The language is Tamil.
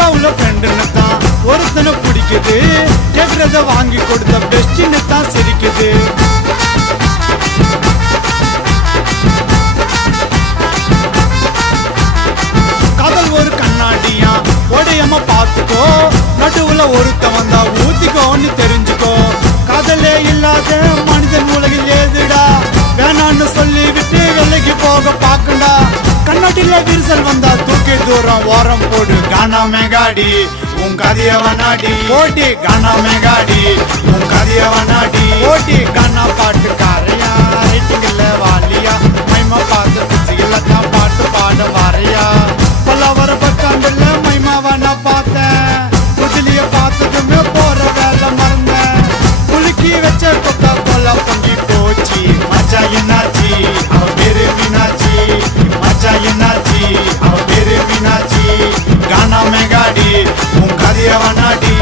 பக்கா உள்ள ஃப்ரெண்டுன்னு தான் ஒருத்தனை பிடிக்குது, கேட்கறத வாங்கி கொடுத்த பெஸ்டின்னு தான் சிரிக்குது. காதல் ஒரு கண்ணாடியா உடையமா பார்த்துக்கோ, நடுவுல ஒருத்த வந்தா ஊத்திக்கோன்னு தெரிஞ்சுக்கோ. காதலே இல்லாத மனிதன் உலகில் ஏதுடா, வேணான்னு சொல்லி விட்டு விலைக்கு போக பாக்கண்டா. கண்ணாடியில விரிசல் வந்தா தூக்கி தூரம் ஓரம் போடு. கானா மேகாடி உன் கதைய வண்ணாடி ஓட்டி, கானா மேகாடி உன் கதைய வண்ணாடி ஓட்டி. கானா பாட்டு காரையா ரைட்டிங்கல்ல வாலியா, மைமா பார்த்து பிச்சுல தான் பாட்டு பாட வாரையா. பல்லவர பக்காண்டுல மைமாவை நான் பார்த்தேன், புதிலிய பார்த்ததுமே போற வேலை மறந்தேன். குலுக்கி வச்ச கொக்கா கோலா பொங்கி போச்சு. மச்சா என்னாச்சி அவ பேரு மீனாச்சி, மச்சா என்னாச்சி அவ பேரு மீனாச்சி. கானா மேகாடி உன் கதைய வண்ணாடி.